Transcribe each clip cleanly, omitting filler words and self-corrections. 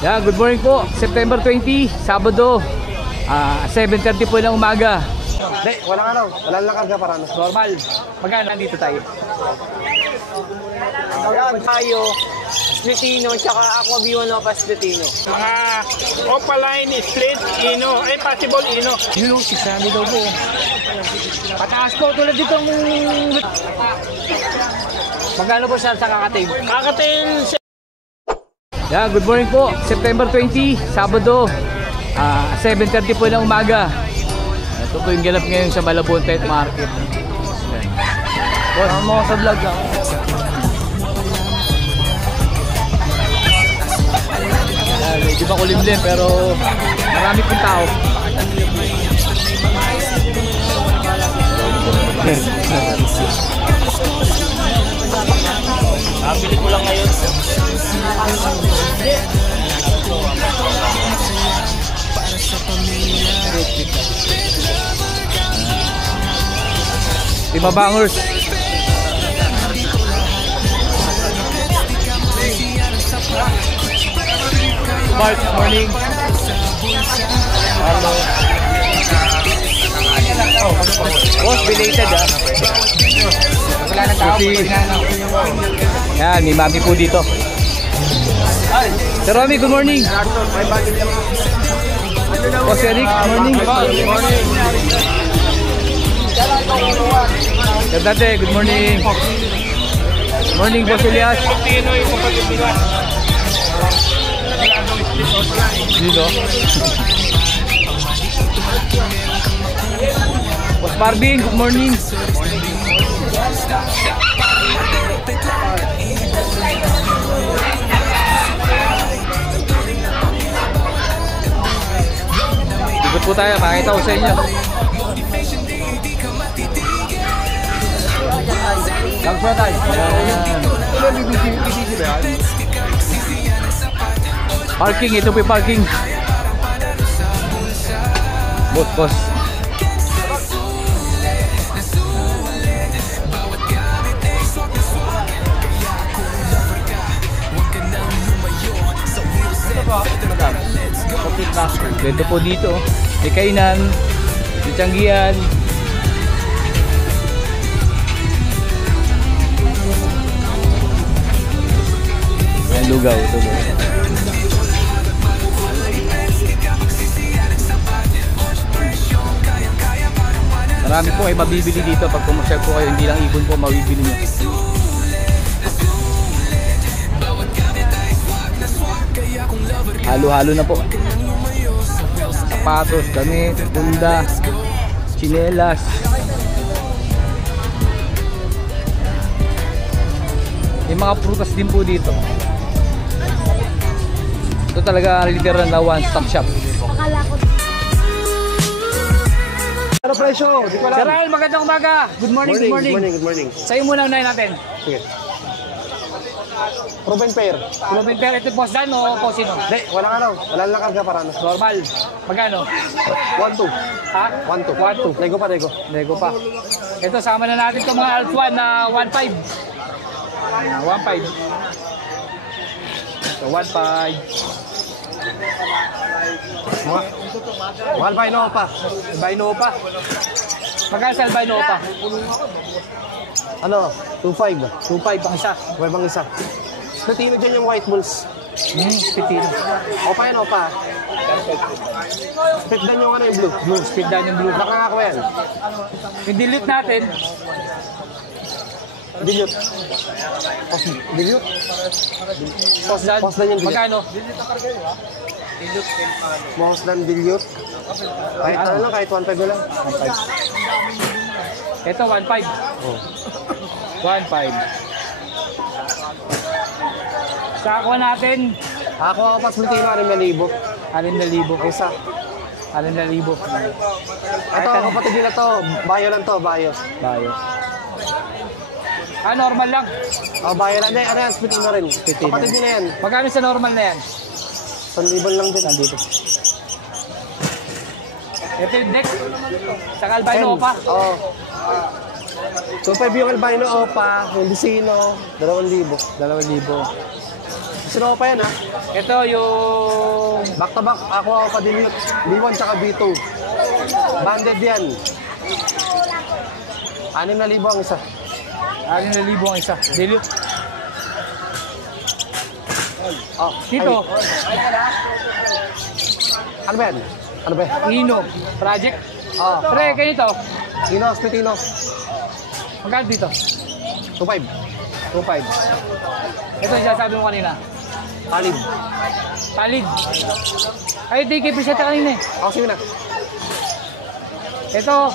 Yeah, good morning po. September 20, Sabado. 7:30 po ng umaga. Hindi, walang lakarga para ano. Normal. Magkano nandito tayo? Ayan tayo, Splitino, tsaka Aqua V1 pa Splitino. Mga Opaline, Split, Ino, ay possible Ino. Yun o, 600 daw po. Pataas po, tulad dito magkano po siya sa kakating? Kakatil Yeah, good morning po. September 20, Sabado. 7:30 po ng umaga. Ito po yung ganap ngayon sa Malabon Pet Market. Boss, mo sa vlog lang. Medyo makulimlim pero marami pong tao. Nabili ko lang ngayon. Lima bangers. Mark, morning. Hello. Boss, belated Wala na tao, Yan, may mami po dito. Sir Romy, good morning. Boss Eric, good morning. Sir Dante, good morning. Good morning, Boss Elias. Dito. Boss Marvin, good morning. Ikot po tayo, makita ko sa inyo. Kagpra tayo. Parking, ito po yung parking. Boss. Bento po dito. May kainan, may tiyanggian. Ayan, lugaw. Marami po ay mabibili dito. Pag pumasyal po kayo, hindi lang ibon po mabibili nyo. Halo-halo na po. Sapatos, damit, bunda, tsinelas. May mga prutas din po dito. Ito talaga literal na one-stop shop. Ano presyo? Di ko alam. Sir Rael, magandang umaga. Good morning. Good morning. Sa'yo muna unahin natin. Sige. Proven pair. Proven pair, ito Boss Dan o Posino? Hindi, walang lakarga para ano. Normal. Magkano? 1-2. Ha? 1-2. Nego pa. Nego pa. Ito, sama na natin itong mga Alpha na 1.5. 1.5. So, 1.5. Mahal pa, ino pa. Albino pa. Magkano sa albino pa? Ano? 2.5. 2.5 ang isa. Huwag bang isa. Latino dyan yung white bulls. Pitino. Opa yan, opa. Split down yung ano yung blue. Blue, speed down yung blue. Nakangako yan. Yung dilute natin, Dilute. Dilute? Boss Dan. Boss Dan yung dilute. Magkano? Most than dilute. Kahit ano lang, kahit 1.5 lang. 1.5. Ito, 1.5. Oh. 1.5. Sa aqua natin, Ako pa Sultino, 6,000. 6,000. Isa. 6,000. Ito, kapatid nila to. Bayo lang to, bayo. Bayo. Normal lang. Oh, bayo lang. Ano yan, Sultino rin. Kapatid nila yan. Magkano sa normal na yan? 1,000 lang din. Nandito. Ito yung deck. Sa albino pa. Oo. So, 5 yung albino opa, yung Lucino, 2,000. 2,000. Sino pa yan ha? Ito yung... Back to back, Aqua Opa Dilute. B1 tsaka B2. Banded yan. 6,000 ang isa. 6,000 ang isa. Dilute. Oh, Dito, Ano ba yan? Ano ba yan? Ino. Project. Oh, Pre, kayo ito. Ino, Splitino. Magkano dito? 2.5. 2.5. Ito yung sasabi mo kanina. Alib. Palid. Ay, di kay Piseta kanina eh. Oh, sige na. Ito.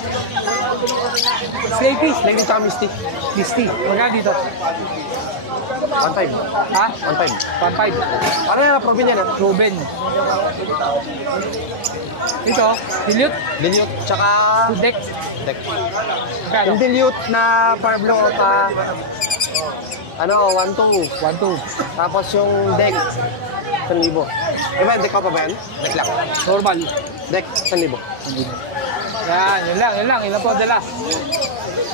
Slapy. Lagi tsaka Misty. Misty. Magkano dito? 1.5. Ha? 1.5. 1.5. Ano yan? Proven yan ha? Ruben. Ito. Dilute. Dilute. Tsaka... Deck. Deck. Magkano? Yung dilute na Parblo Opa... Ano, 1.2. 1.2. Tapos yung deck, 1,000. Diba, deck pa ba yan? Deck lang. Normal. Deck, 1,000. Yan, yun lang. Ilan po dala.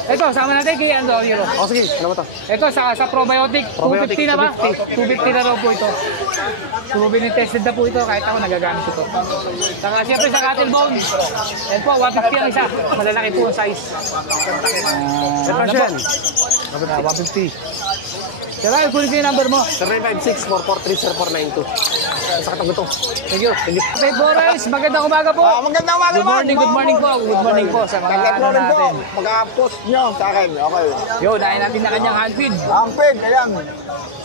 Ito, sama natin kay Ando Hero. O sige, ano mo to? Ito, sa probiotic, Probiotic, 250 na ba? 250. 250 na raw po ito. Proven and tested na po ito, kahit ako nagagamit ito. Saka siyempre sa cattle bone. Yan po, 150 ang isa. Malalaki po ang size. Ito Ano siya. po? 150. Saka, kunin ko yung number mo. 0956-443-0492. Sa katong ito. Thank you. Okay, Boris, magandang umaga po. Magandang umaga Good morning po. Good morning po sa mga ano natin. Pagka-post nyo sa akin, okay. Yo, dahil natin na kanyang hand feed. Ang pig, ayan.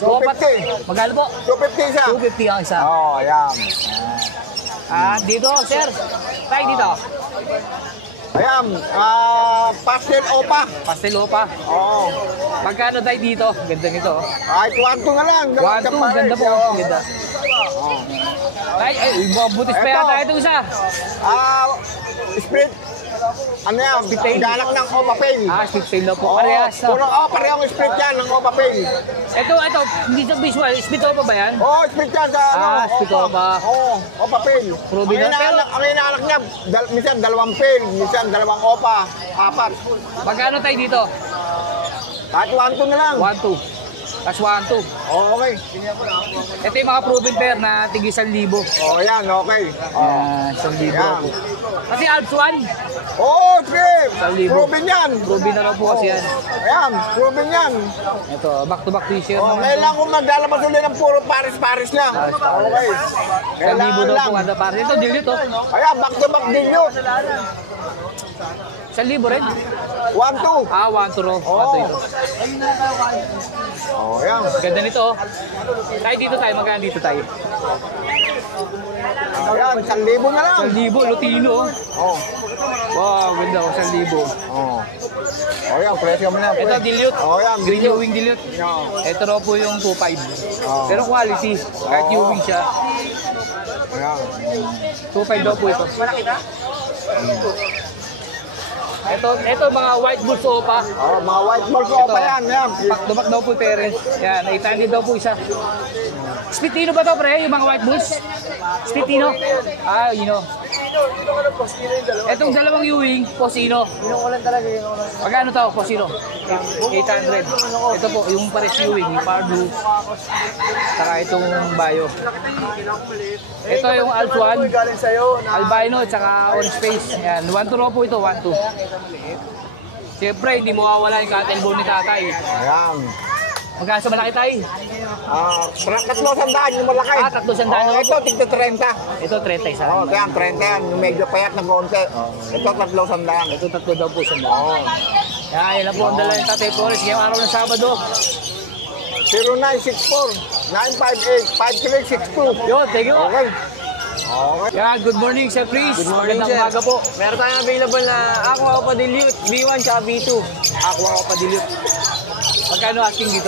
250. Magkano po? 250 isa. 250 ang isa. Oo, ayan. Dito, sir. Tayo dito. Ayan, pastel opa. Pastelo pa. Oo. Magkano tayo dito? Ganda nito. Ay, 1-2 nga lang. 1-2, ganda po. Ganda. Ay, butis pa Eto. yata itong isa. Split. Ano yan? Galang ng opa pig. Split tail na po. Oo, Parehas. No? parehong split yan ng opa pig. Ito, hindi sa visual. Split pa ba yan? Oo, split yan sa ano. Split opa. Oo, opa pig. Proven na, pero- Ang inaanak niya, minsan 2 pig, minsan 2 opa, 4. Magkano tayo dito? Kahit 1-2 na lang. 1-2. Plus 1-2. Oo, okay. Ito yung mga proven pair na tig 1,000. Oo, yan, okay. Yan, 1,000 Yan. po. Kasi Alps 1, Oo, trip. 1,000. Proven yan. proven na raw po kasi yan. Ayan, proven yan. Ito, back-to-back t-shirt. Oo, ngayon lang kung maglalabas ulit ng puro Paris-Paris lang. Okay. 1,000 daw lang. po kada pare. Ito, dilute oh. Ayan, back to back din yun. 1,000 rin. 1-2. 1-2 raw. 1-2 ito. Oo, ayan. Ganda nito oh. Tayo dito tayo, magkano dito tayo? Ayan, 1,000 na lang. 1,000, Lutino oh. Oo. Wow, ganda oh, 1,000. Oo. Oo, yan, presyo mo na. Ito, dilute. Oo, yan, Green dilute. Ewing dilute. Oo. Ito raw po yung 2.5. Oo. Pero quality, kahit Ewing siya. Ayan. 2.5 daw po ito. Ito mga white bulls opa. Oo, mga white balls ko pa yan. Yan. Back daw po parents. Yan, 800 daw po isa. Splitino ba to pre? Yung mga white bulls? Splitino? You know. Etong dalawang Ewing, Posino. Magkano to, Posino? 800. Ito po, yung pares Ewing, yung Pardo. Saka itong Bayo. Ito yung Altuan, Albino, at saka Orange Face. Yan, 1-2 raw po ito, 1-2. Siyempre, hindi mo mawawala yung cattle bone ni tatay. Ayan. Magkano sa malaki tayo? 300 yung malaki. 300 Oo, ito, tigto 30. Ito, 30 isa. Oo, kaya 30 yan. Yung medyo payat na konti. Ito, 300. Ito, 3 daw po sa mga. Oo. Yan lang po ang dala ng Tatay Flores ngayong araw ng Sabado. 0964-958-5362. Yun, thank you. Okay. Okay. Yan, good morning, Sir Chris. Good morning, Magandang sir. umaga po. Meron tayong available na Aqua Opa Dilute, B1 tsaka B2. Aqua Opa Dilute. Magkano asking dito?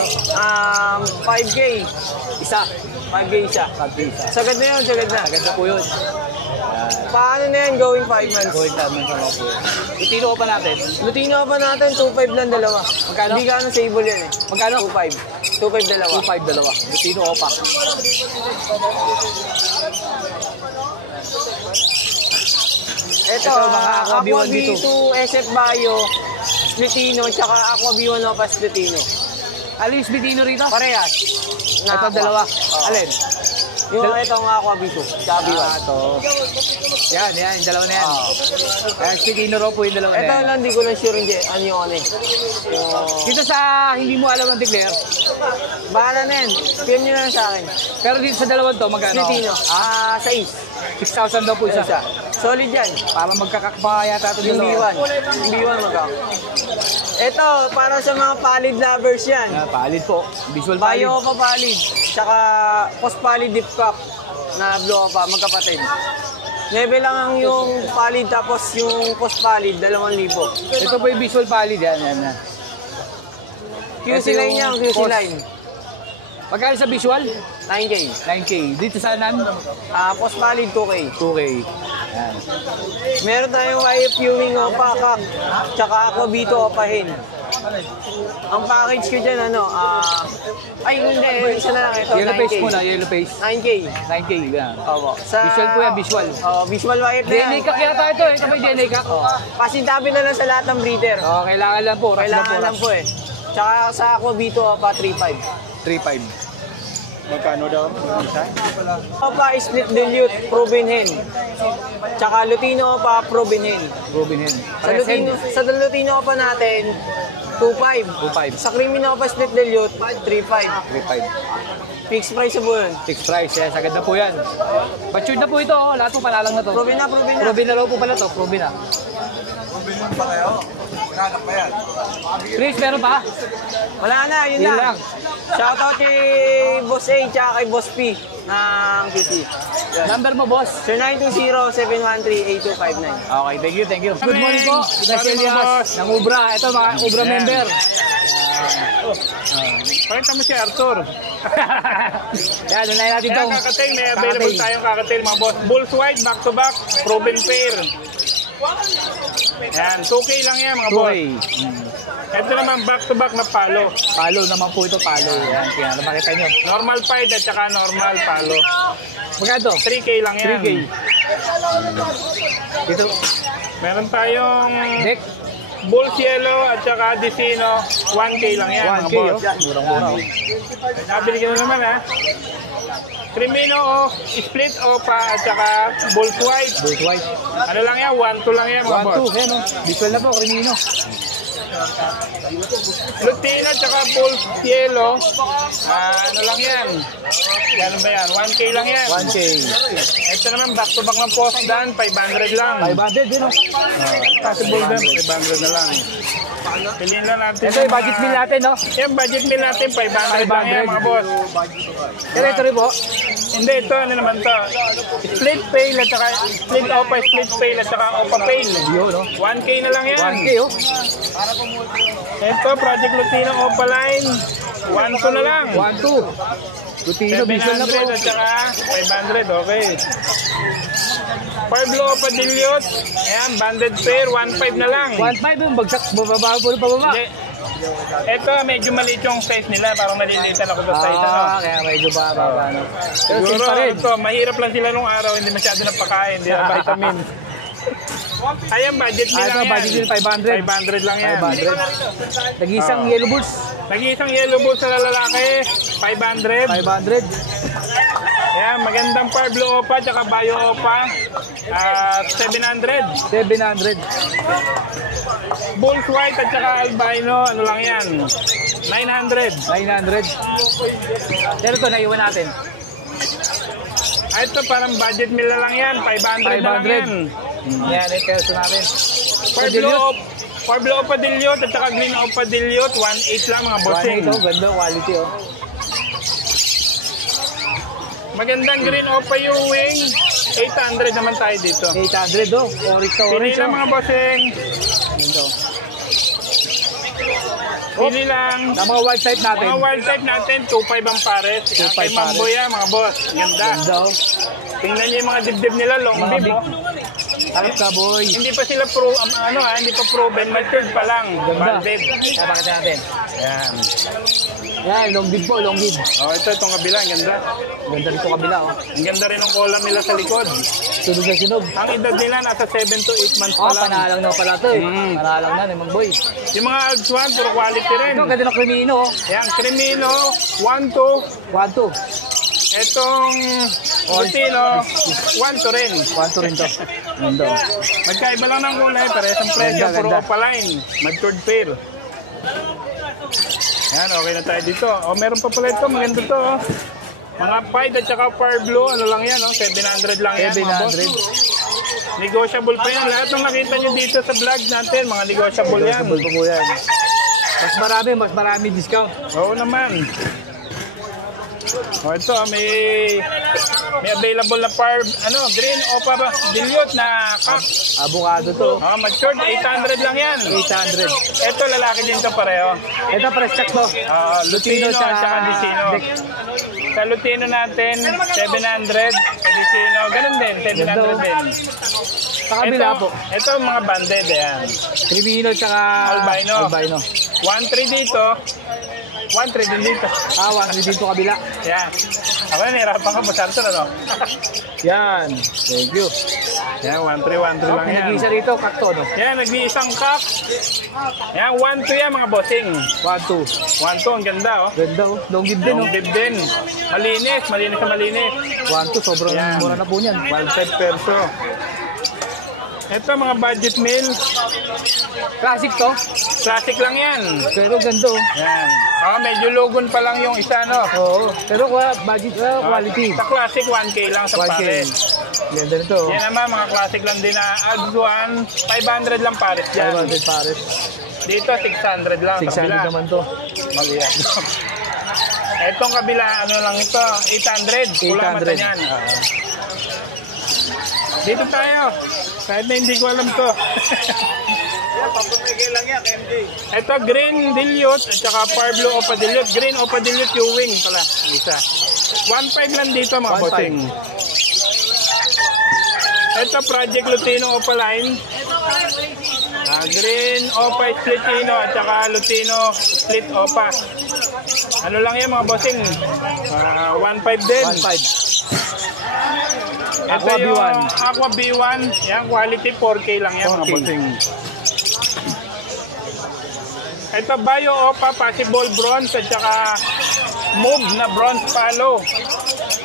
5K. Isa. 5K isa. Pag-isa. Sagad na yun, sagad na. Maganda po yun. Paano na yan, going 5 months? Going time ng mga po. Itino ko pa natin. Lutino pa natin, 2.5 lang dalawa. Magkano? Hindi ka na sable yan eh. Magkano? 2.5. 2.5 dalawa. 2.5 dalawa. Itino ko pa. Ito, mga Aqua Aqua B1, B2. B2, SF Bio, Splitino, tsaka Aqua B1 Opa Splitino. Alis Bitino rito? Parehas. na Ito aqua. dalawa. Oo. Alin? Yung itong aqua B2. Tsaka B1. Ito. Yan, yung dalawa na yan. Oo. Split raw po yung dalawa na Ito yan. lang, di ko lang sure ano yung ano eh. Yung... Dito sa hindi mo alam ang declare, Bahala na yan. PM nyo na lang sa akin. pero dito sa dalawang to, magkano? Filipino. Sa East. 6,000 daw po isa. Isa. Solid yan. Para magkakakpa yata ito Yung B1. Yung B1 magkano. Ito, para sa mga palid lovers yan. Palid po. Visual palid. Bayo pa palid. Tsaka post palid dip cup na blow pa, magkapatid. Level lang ang yung palid tapos yung post palid, 2,000. Ito po yung visual palid. Yan, yan, yan. QC line yan, QC post. line. Magkano sa visual? 9K. 9K. Dito sa nan? Post palid 2K. 2K. Yan. Meron tayong YF viewing opa, kak. Tsaka aqua B2 opahin. Ang package ko dyan, ay hindi, isa na lang ito, Yellow 9K. face muna, yellow face. 9K. 9K. Yan. Opo. Visual po yan, visual. Visual YF na yan. DNA kak yata ito. Ito ba yung DNA kak? Pasintabi na lang sa lahat ng breeder. Kailangan lang po. Kailangan lang po eh. Tsaka sa aqua B2 opa, 3.5. 3.5. Magkano daw? Opa, split dilute, proven hen. Tsaka Lutino opa, proven hen. Robin Hen. Sa Lutino opa natin, 2.5. 2.5. Sa Crimino opa split dilute, 3.5. 3.5. Fixed price sa buwan. Fixed price. Yes, agad na po yan. Matured na po ito. Lahat po palalang na to. Proven na. Proven na raw po pala to. Proven na. Chris, meron pa? Wala na, yun Yun lang. lang. Shoutout kay Boss A tsaka kay Boss P ng QC. Number mo, boss. 0920-713-8259. Okay, thank you. Good morning po. Ida Sorry, Elias boss. ng Ubra. Ito, mga Ubra Yan. member. Pakita mo si Arthur. Yan, unahin natin Kaya itong kakatail, may available kakatail. tayong kakatail mga boss. Bulls white, back to back, proven pair. Yan, 2K lang yan mga boss. 2K. Ito naman back to back na palo. Palo naman po ito, palo. Yan, kaya makita nyo. Normal pied at saka normal palo. Magkano ito? 3K lang yan. 3K. Dito, Meron tayong deck. Bulls yellow at saka Dicino, 1K lang yan mga 1K, boss. oh. Murang-mura, oh. Nabili ka na naman ha. Crimino, split opa at saka Bulls white. Bulls white. Ano lang yan, 1-2 lang yan mga 1, boss. 2. Yan, oh. Visual na po, Crimino. Lutino tsaka Bulls yellow, ano lang yan. Ano ba yan? 1K lang yan. 1K. Ito naman back to back ng post dan, 500 lang. 500 din, oh. Possible din, 500 na lang. Piliin lang natin. Ito yung budget meal natin, no? Yung budget meal natin, 500 lang yan mga boss. Pero ito rin po. Hindi, ito ano naman to. Split pail at saka split opa, split pail at saka opa pail. Yun, no? 1K na lang yan. 1K, oh. Ito, Project Lutino opa line. 1-2 na lang. 1, 2. Lutino, visual na po. 700 at saka 500, okay. Pablo opa dilute. Ayan, banded pair, 1.5 na lang. 1.5 yung bagsak, bababa po ng pababa. Hindi. Ito, medyo maliit yung size nila. Parang nalilitan ako sa size. Ano? Kaya medyo bababa, no? Pero Siguro, safe pa rin. ito, mahirap lang sila nung araw. Hindi masyado napakain. Hindi na vitamin. Ayan, budget nila Ito, yan. budget nila 500. 500 lang yan. 500. Nag-isang yellow bulls. Nag-iisang yellow bulls sa lalaki, 500. 500. Ayan, magandang Pablo Opa, tsaka Bayo Opa, 700. 700. Bulls White at saka Albino, ano lang yan, 900. 900. Pero ito, naiwan natin. Ito, parang budget meal na lang yan, 500 na lang 500. yan. Yan, ito yung natin. Pablo Opa Dilute at saka Green Opa Dilute, 1.8 lang mga bossing. 1.8, oh. Ganda, quality, oh. Magandang Green Opa yung wing, 800 naman tayo dito. 800, oh. Orange ka, Pili orange, lang oh. mga bossing. Ganda, oh. Pili lang. Na mga wild type natin. Mga wild type natin, 2.5 ang pares. 2.5 Kay Mamboya, mga boss. Ganda. Ganda, oh. Tingnan niyo yung mga dibdib nila, long Mga dib. big. Oh. Harap ka, boy. Hindi pa sila hindi pa proven, matured pa lang. Ganda. Banded. Pakita natin. Yan. Yan, long bid po, long bid. Oh, itong kabila, ang ganda. Ganda dito kabila, oh. Ang ganda rin ng collar nila sa likod. Sunog na sunog. Ang edad nila nasa 7 to 8 months pa Oh, lang. panalang na pala to eh. Mm. Panalang na, Mang Boy. Yung mga Alps 1, puro quality rin. Ito, ganda ng Crimino, oh. Yan, Crimino, 1-2. 1-2. Itong Lutino, 1-2 rin. 1-2 rin to. Ganda, oh. Magkaiba lang ng kulay, parehas ang presyo, Ganda, puro ganda. opaline. Matured pair. Yan, okay na tayo dito. O, meron pa pala ito, maganda to. Oh. Mga pied at saka fire blue, ano lang yan, oh, 700 lang yan, mga boss. 700. Negotiable pa yan. Lahat ng nakita nyo dito sa vlog natin, mga negotiable yan. Sabol pa po yan. Mas marami discount. Oo naman. O ito, may available na green opa dilute na cup. Avocado to. Oh, matured, 800 lang yan. 800. Ito, lalaki din to pareho. Ito, press check to. Lutino Lutino at saka Dicino. Sa Lutino natin, 700. Sa Dicino, ganun din, 700 din. Sa kabila po. Ito, mga banded, ayan. Crimino tsaka Albino. 1-3 dito. 1-3 din dito. 1-3 dito kabila. Yan. Ako na, nahirapan ka. Masarto na, no? Yan. Thank you. Yan, 1-3 lang yan. Nag-iisa dito, kakto, no? Yan, nag-iisang cup. Yan, 1-2 yan, mga bossing. 1-2. 1-2, ang ganda, oh. Ganda, oh. Long give din, oh. Long dib din. Malinis na malinis. 1-2, sobrang Yan. mura na po niyan. 1.5 perso. Ito, mga budget meal. Classic to. Classic lang yan. Pero ganda, oh. Yan. Medyo logon pa lang yung isa, no? Oo. Pero budget, quality. Sa classic, 1K lang sa 1K. pares. Ganda nito, oh. Yan naman, mga classic lang din na Alps 1, 500 lang pares dyan. 500 pares. Dito, 600 lang. 600 naman to. Mali yan. Etong kabila, ano lang ito, 800. Kulang mata 800. niyan. Dito tayo. Kahit na hindi ko alam to. Ito, green dilute at saka fire blue opa dilute. Green opa dilute yung wing pala. Isa. 1.5 lang dito, mga 1.5. bossing. Ito, Project Lutino Opaline. Green Opa Splitino at saka Lutino Split Opa. Ano lang yan, mga bossing? 1.5 din. 1.5. Ito Aqua yung B1. Aqua B1. Yan, quality 4K lang yan, mga 4K. bossing. Ito, Bio Opa Possible Bronze at saka Move na Bronze Palo.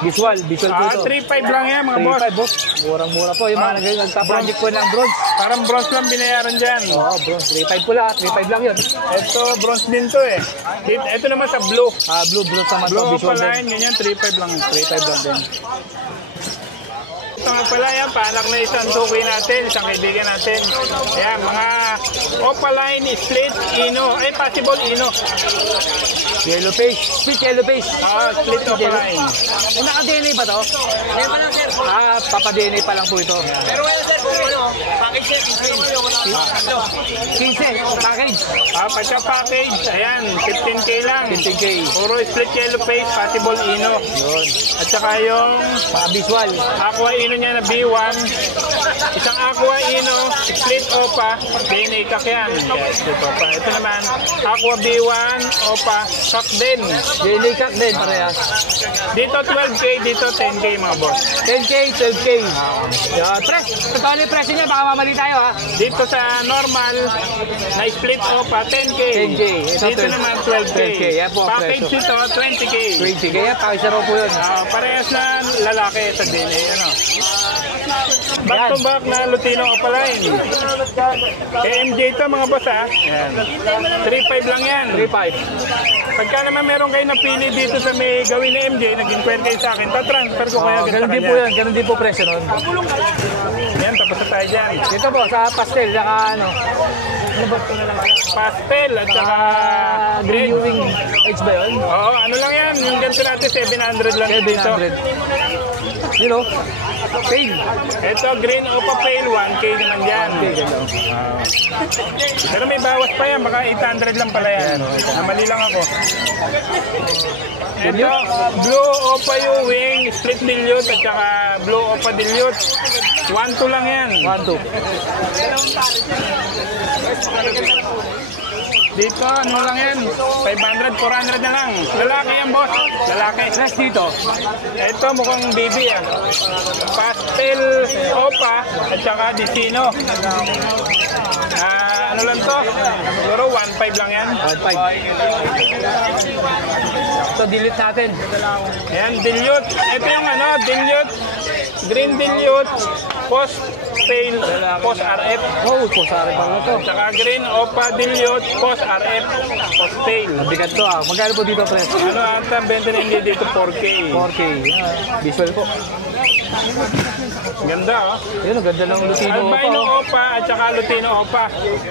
Visual po ito. 3.5 lang yan, mga boss. 3.5, boss. Murang-mura po. Yung mga nagka-project po ng bronze. Parang bronze lang binayaran dyan. Oo, bronze. 3.5 po lang. 3.5 lang yun. Ito, bronze din to eh. Ito naman sa blue. Blue naman to. Blue Visual pala din. yun, ganyan, 3.5 lang. 3.5 lang din. Ito nga pala yan, paanak na isang tukoy natin, isang kaibigan natin. Ayan, mga Opaline Split Ino. Possible Ino. Yellow face. Split yellow face. Split Opaline. Naka-DNA ba to? DNA pa lang, sir. Papa-DNA pa lang po ito. Pero wala sir, package sir. 15. Package. Pagka package, ayan, 15K lang. 15K. Puro split yellow face, possible Ino. Yun. At saka yung Mga visual. Aqua Ino niya na B1. Isang Aqua Ino, split Opa, DNA kak yan. Yes, split Opa. Ito naman, Aqua B1, Opa, kak din. DNA cut din parehas. Dito 12K, dito 10K mga boss. 10K, 12K. Yan. Press. Paano yung presyo niya? Baka mamali tayo, ha? Dito sa normal, na split Opa, 10K. 10K. Ito, Dito 12. naman 12K. 12K. Yan po ang Package presyo. dito, 20K. 20K. Yan, pakisaro po yun. Parehas na lalaki sa DNA. Ano? Back to back na Lutino Opaline. KMJ ito mga boss ha. Yan. 3.5 lang yan. 3.5. Pagka naman meron kayo napili dito sa may gawin ni MJ, nag-inquire kayo sa akin, tatransfer ko kayo agad sa Ganun din kanya. po yun. Ganun din po presyo nun. Yan, tapos na tayo dyan. Dito po, sa pastel, saka ano, Pastel at saka green red. wing edge ba yun? Oo, ano lang yan. Yung ganito natin, 700 lang dito. 700. You know, pale. Ito, green Opa Pale, 1K naman yan. Okay, ganda. Pero may bawas pa yan, baka 800 lang pala yan. Namali lang ako. Ito, blue Opa yung wing, split dilute at saka blue Opa dilute. 1-2 lang yan. 1-2. Dito, ano lang yan? 500, 400 na lang. Lalaki yan, boss. Lalaki. Rest dito. Ito mukhang baby ah. Pastel Opa at saka Dicino. Ano lang to? Siguro 1.5 lang yan. 1.5. So, delete natin. Ayan, dilute. Ito yung ano, dilute. Green dilute. Post tail. Post RF. Oh, pusari pa na to. Saka green Opa dilute. Post RF. Post tail. Bigat to ah. Magkano po dito, Pres? Ano ata, benta na hindi dito 4K. 4K. Visual po. Ganda oh. Yun, ang ganda ng Lutino pa. Albino Oh. Opa at saka Lutino Opa.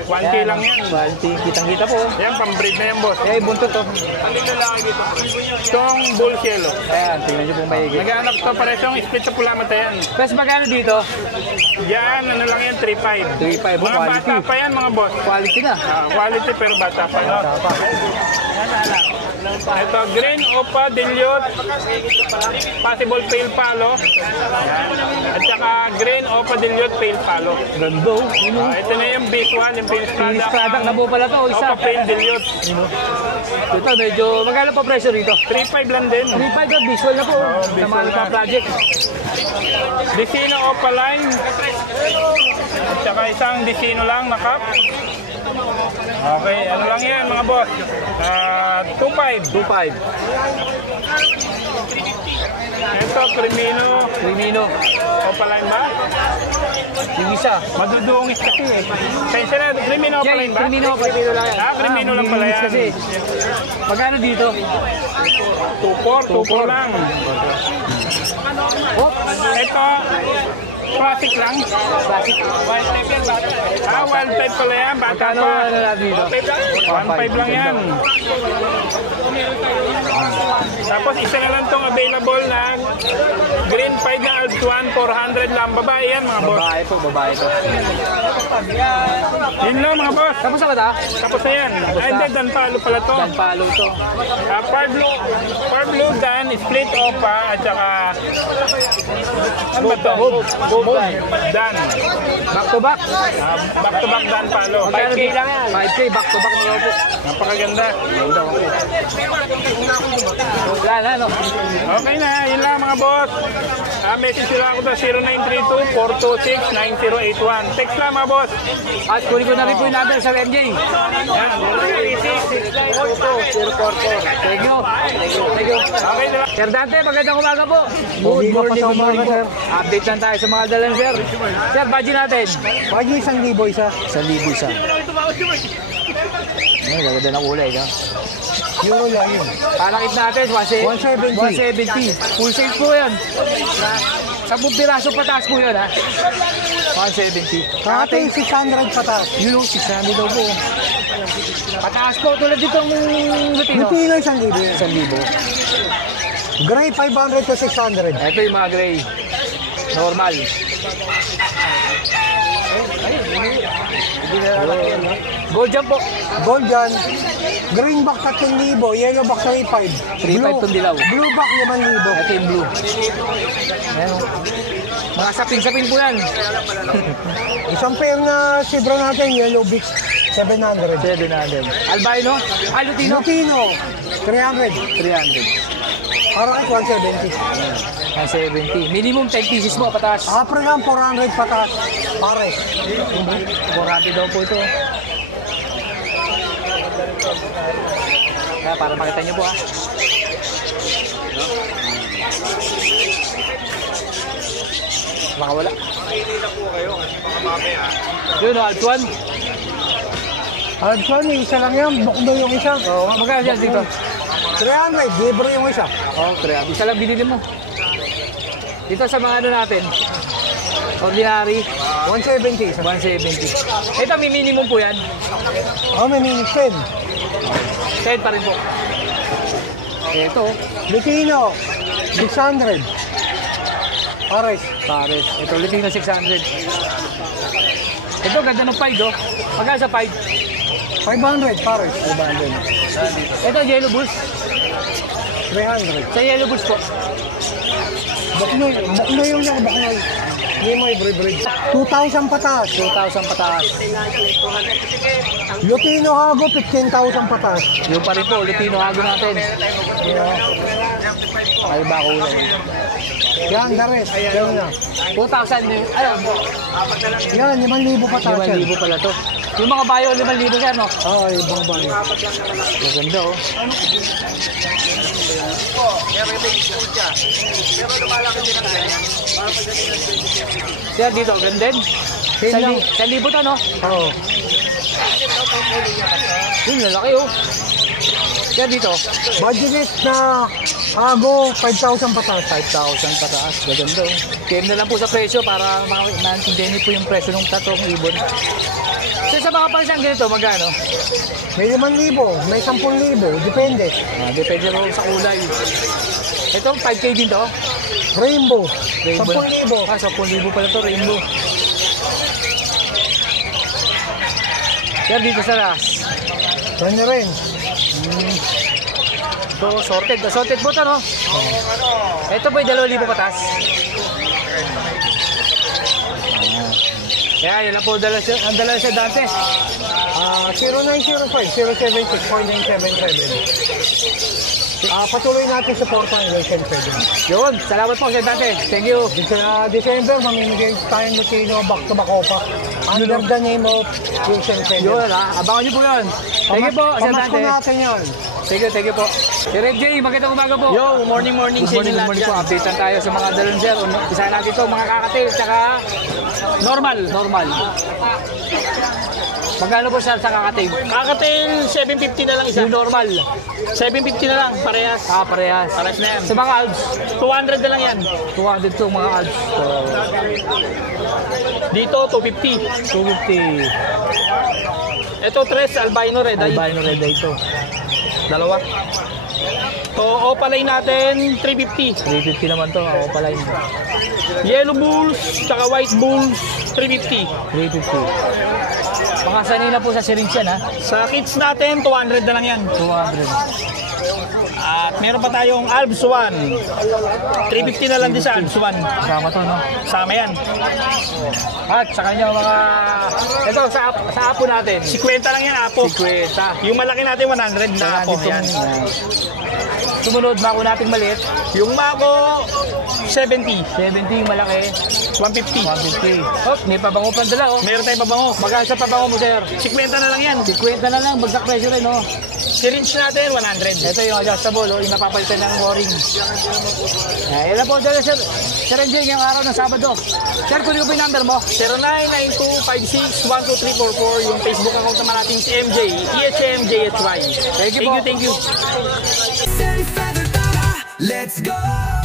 1K lang yan. Quality. Kitang-kita po. Yan, pang-breed na yan, boss. Eh, buntot to. Itong bull yellow. Ayan, tingnan nyo pong maigi. Nag-anak to, paresong split sa pula mata yan. Pres, magkano dito? Yan, ano lang yan, 3.5. 3.5 Mga quality. bata pa yan, mga boss. Quality na. Quality pero bata pa. No? Tapa. Ito, green Opa dilute. Possible pale palo. Yan. At saka green Opa dilute pale palo. Gando. Ito na yung base 1, yung finish Finish product. product na po pala to. Isa. Opa pale dilute. Ito, medyo, magkano pa presyo rito? 3.5 lang din. 3.5 na, visual na po. Sa mga visual na. project. Dicino Opa line. At saka isang Dicino lang na cup. Okay, ano lang yan mga boss? 2.5. 2.5. Ito, Crimino. Opa line ba? Yung isa. Madudungis kasi eh. Kaya na, Crimino Opa line ba? Crimino lang yan. Crimino lang pala yan. Kasi. Magkano dito? 2.4 lang. Oh, Ito, classic lang. classic. Wild type pala yan, bata Magkano pa. ano na dito? 1.5 lang yan. Tapos isa na lang itong available na green 5 na Altuan, 400 lang. Babae yan mga boss. Babae to. Yun lang mga boss. Tapos na ba ta? Tapos na yan. Ay hindi, Dan Palo pala to. Dan palo to. Par blue Dan, split opa, at saka ano ba to? Dan. Back to back. Back to back Dan Palo. Magkano 5K dito? lang yan. 5K, back to back na po. Napakaganda. Wala na, no? Okay na, yun lang mga boss. Message nila ako sa 0932-426-9081. Text lang mga boss. At kunin ko na rin po yung number sa MJ. Yan. Thank you. Okay na. Sir Dante, magandang umaga po. Good morning po. Update lang tayo sa mga dalang, sir. Sir, budget natin. Bagyo 1,000 isa. 1,000 isa. Ay, gaganda ng kulay, ha? Euro lang yun. Palakit natin, 170. 170. Full size po yan. 10 piraso pataas po yan, ha? 170. Kakating 600 pataas. Yun, 600 daw po. Pataas po, tulad dito ang Lutino. Lutino 1,000. 1,000. Gray 500 to 600. Ito yung mga gray. Normal. Gold jump po. Gold dyan. Green back 3,000. Yellow back 3,500. 3,500 itong dilaw. Blue back 5,000. Ito yung blue. Ayan. Mga sapin-sapin po yan. Isang pair na sibra natin, yellow beak 700. 700. Albino? Ah, Lutino? Lutino 300. 300. Arakit 170. 170. Minimum 10 pieces mo, pataas. African 400 pataas. Pares. 400 daw po ito. Kaya para makita nyo po, ha. Makawala. Yun, Altuan. Altuan, isa lang yan. Bukdo yung isa. Oo, magkano dyan dito? 300. Libre yung isa. Oo, 300. Isa lang binili mo. Dito sa mga ano natin. Ordinary, 170 isa. 170. Ito, may minimum po yan. Oh, may minute 10. 10 pa rin po. Ito, Lutino 600. Pares. pares. Ito, Lutino 600. Ito, ganda ng 5, oh. Magkano sa 5? 500. Pares. 500. Ito, Yellow Bulls. 300. Sa Yellow Bulls po. Baknoy. Baknoy yung niya. Baknoy. Nimoy Breed. 2,000 pataas. 2,000 pataas. Lutino Hago, 15,000 pataas. Yung pa rin po, Lutino Hago natin. Ay ba kulay? Yan, Dares. Yan na. 2,000 din. Ayun, Yan, 5,000 pataas. 5,000 pala to. Yung mga bayo, 5,000 yan, no? Oo, ibang bayo. Maganda, oh. Sir, dito, ganda din. Same lang. 1,000 to, no? Oo. Yun, lalaki, oh. Sir, dito. Budget na Hago, 5,000 pataas. 5,000 pataas. Gaganda, oh. PM na lang po sa presyo para maintindihan niyo po yung presyo ng tatlong ibon. So, sa mga pansang ganito, magkano? May 5,000, may 10,000. Depende. Depende po sa kulay. Ito, 5K din to. Rainbow. Rainbow. 10,000. 10,000 pala to, rainbow. Sir, dito sa ras. Yan na rin. Ito, sorted. Sorted po ito, no? Ito po, 2,000 patas. Kaya, yun lang po, ang dala siya dante. 0905-076-4977. Patuloy natin sa portal ng Legend Pwede. Yun, salamat po, Sir Dante. Thank you. December, mamimigay tayo ng Lutino back to Bacopa. Under the name of Legend Pwede. Yun, abangan niyo po yun. Thank you po, Sir Pamasko Dante. natin yun. Thank you po. Sir Jay, magandang umaga po. Yo, morning sa inyo lahat Good morning po. Updatean tayo sa mga dalon, sir. Isa natin ito, mga kakatil, tsaka normal. Magkano po sir sa kakatil? Kakatil, 750 na lang isa. Yung normal. 750 na lang, parehas. Parehas. Parehas na yan. Sa mga alps, 200 na lang yan. 200 to mga alps. So, Dito, 250. 250. Ito, tres, albino red eye. Albino red eye ito. Dalawa. To, opaline natin, 350. 350 naman to, ako pala yun. Yellow bulls, tsaka white bulls, 350. 350. Mga sanay na po sa syringe yan, ha? Sa kids natin, 200 na lang yan. 200. At meron pa tayong Alps 1. 350 na lang din sa Alps 1. Kasama to, no? Sama yan. At sa kanya mga... Ito, sa apo natin. 50 lang yan, apo. 50. Yung malaki natin, 100 na apo. Yan. Sumunod, mako nating maliit. Yung mako, 70. 70 yung malaki. 150. 150. Oh, may pabango pang dala, oh. Meron tayong pabango. Magkano sa pabango mo, sir? 50 na lang yan. 50 na lang, bagsak presyo rin, oh. Syringe natin, 100. Ito yung adjustable, oh, yung napapalitan ng mooring. Yan lang po, sir. Sir NJ, ngayong araw ng Sabado. Sir, kunin ko po yung number mo. 099256-12344. Yung Facebook account naman natin si MJ. EHMJHY. Thank you po. Thank you. Let's go!